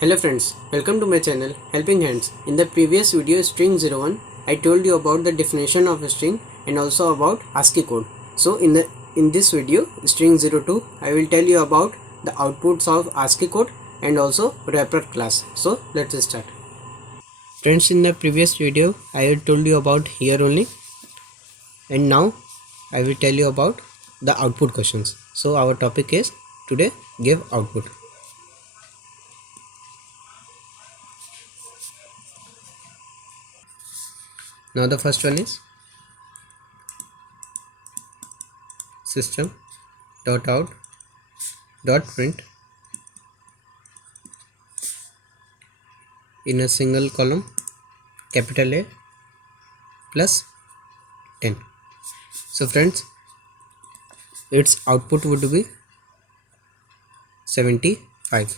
Hello friends, welcome to my channel Helping Hands. In the previous video string 01, I told you about the definition of a string and also about ASCII code. So in this video string 02, I will tell you about the outputs of ASCII code and also wrapper class. So let's start. Friends, in the previous video I had told you about here only, and now I will tell you about the output questions. So our topic is today give output. Now the first one is system dot out dot print in a single column capital A plus 10. So friends, its output would be 75,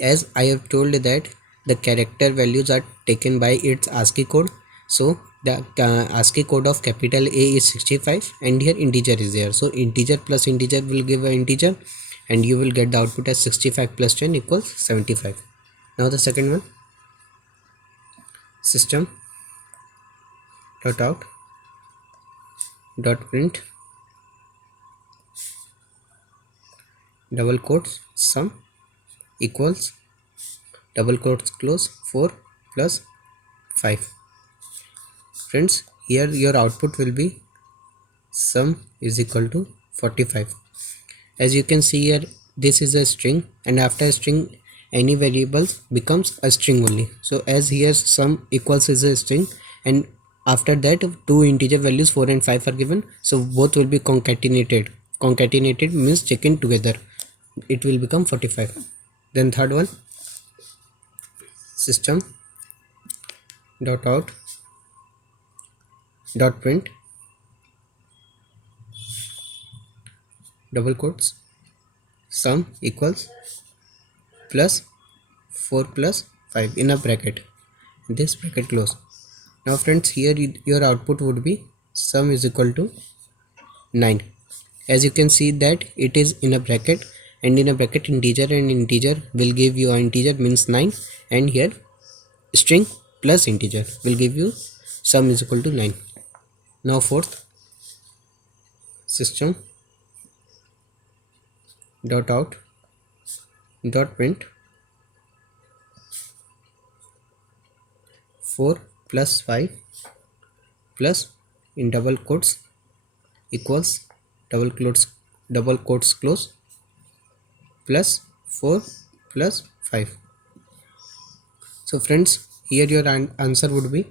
as I have told that the character values are taken by its ASCII code. So the ASCII code of capital A is 65 and here integer is there, so integer plus integer will give an integer and you will get the output as 65 plus 10 equals 75. Now the second one, system dot out dot print double quotes sum equals double quotes close 4 plus 5. Friends, here your output will be sum is equal to 45. As you can see here, this is a string and after string any variable becomes a string only. So as here sum equals is a string and after that two integer values 4 and 5 are given, so both will be concatenated. Concatenated means taken together, it will become 45. Then third one, system dot out dot print double quotes sum equals plus 4 plus 5 in a bracket, this bracket close. Now friends, here your output would be sum is equal to 9. As you can see that it is in a bracket and in a bracket integer and integer will give you an integer means 9 and here string plus integer will give you sum is equal to 9. Now fourth, system dot out dot print 4 plus 5 plus in double quotes equals double quotes close plus 4 plus 5. So friends, here your answer would be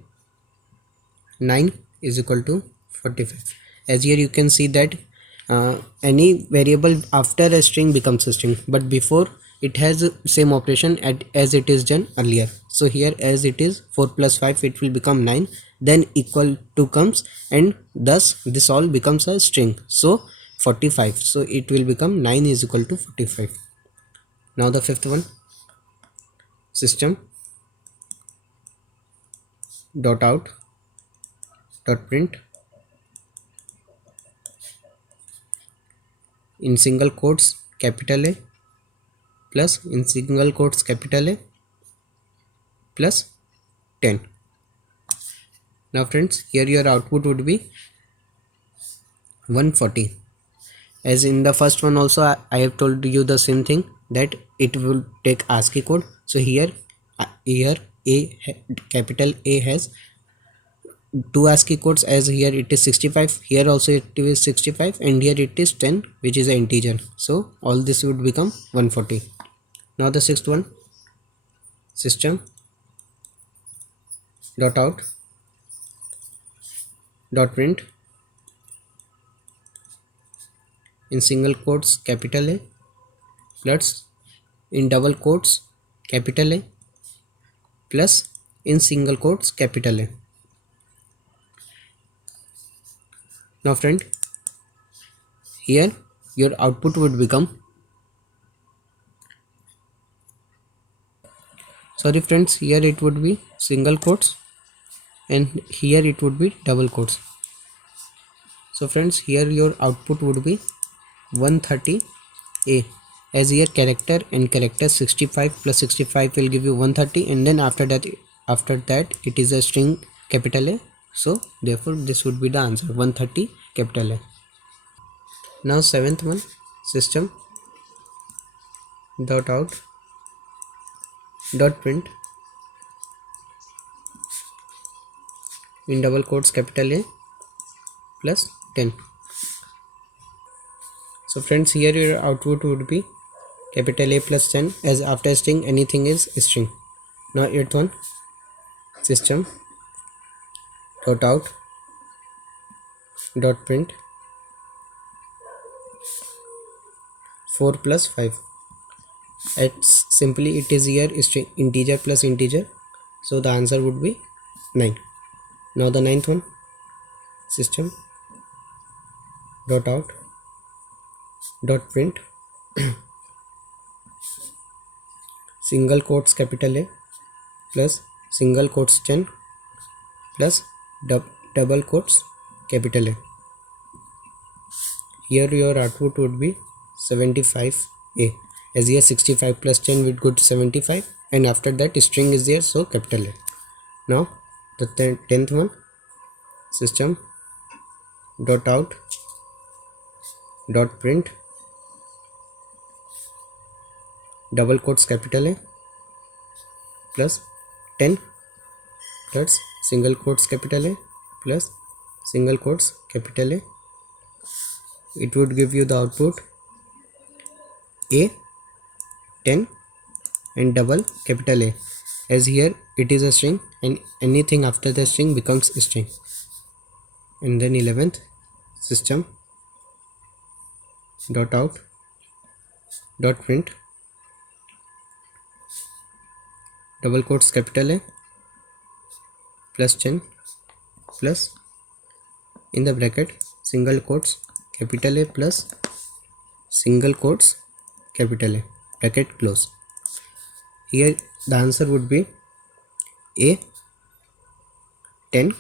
9 is equal to 45. As here you can see that any variable after a string becomes a string, but before it has same operation as it is done earlier. So here as it is 4 plus 5 it will become 9, then equal to comes and thus this all becomes a string, so 45, so it will become 9 is equal to 45. Now the fifth one, system dot out dot print in single quotes capital A plus in single quotes capital A plus 10. Now friends, here your output would be 140. As in the first one also I have told you the same thing, that it will take ASCII code. So here capital A has two ASCII codes, as here it is 65, here also it is 65 and here it is 10 which is an integer, so all this would become 140. Now the sixth one, system dot out dot print in single quotes capital A plus in double quotes capital A plus in single quotes capital A. Now friend, here your output would become, sorry friends, here it would be single quotes and here it would be double quotes. So friends, here your output would be 130A as here character and character 65 plus 65 will give you 130, and then after that it is a string capital A, so therefore this would be the answer 130 capital A. Now seventh one, system dot out dot print in double quotes capital A plus 10. So friends, here your output would be capital A plus 10, as after string anything is string. Now eighth one, system dot out dot print 4 plus 5. It's simply it is here string integer plus integer, so the answer would be 9. Now the ninth one, system dot out dot print single quotes capital A plus single quotes 10 plus double quotes capital A. Here your output would be 75A, as here 65 plus 10 would go to 75, and after that string is there, so capital A. Now the 10th one, system dot out dot print double quotes capital A plus 10 plus single quotes capital A plus single quotes capital A. It would give you the output A 10 and double capital A, as here it is a string and anything after the string becomes a string. And then 11th, system dot out dot print double quotes capital A plus 10 plus in the bracket single quotes capital A plus single quotes capital A, bracket close. Here the answer would be A 10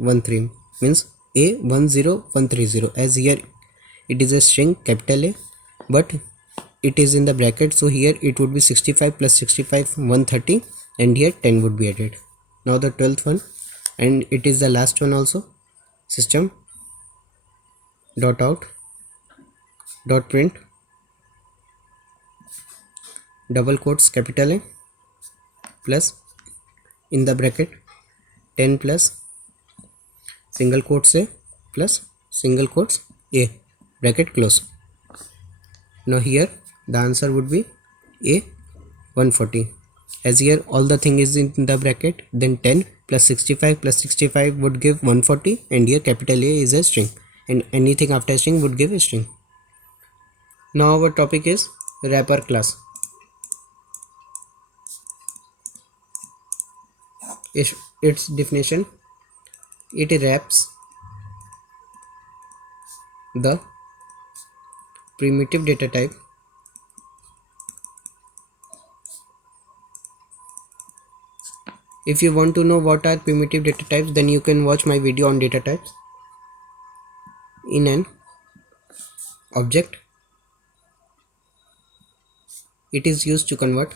13, means A 10130, as here it is a string capital A but it is in the bracket, so here it would be 65 plus 65 130, and here 10 would be added. Now the 12th one, and it is the last one also, system dot out dot print double quotes capital A plus in the bracket 10 plus single quotes A plus single quotes A, bracket close. Now here the answer would be A 140, as here all the thing is in the bracket, then 10 plus 65 would give 140, and here capital A is a string and anything after string would give a string. Now our topic is wrapper class. Its definition: it wraps the primitive data type If you want to know what are primitive data types, then you can watch my video on data types. In an object, it is used to convert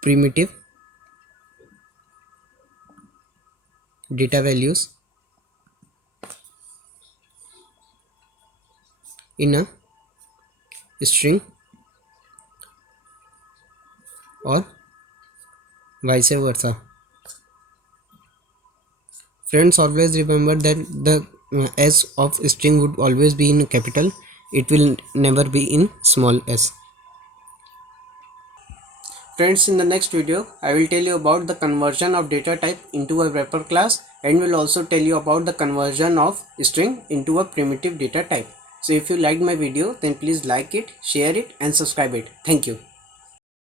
primitive data values in a string or vice versa. Friends, always remember that the s of string would always be in capital. It will never be in small s. Friends, in the next video, I will tell you about the conversion of data type into a wrapper class, and will also tell you about the conversion of string into a primitive data type. So if you liked my video, then please like it, share it and subscribe it. Thank you.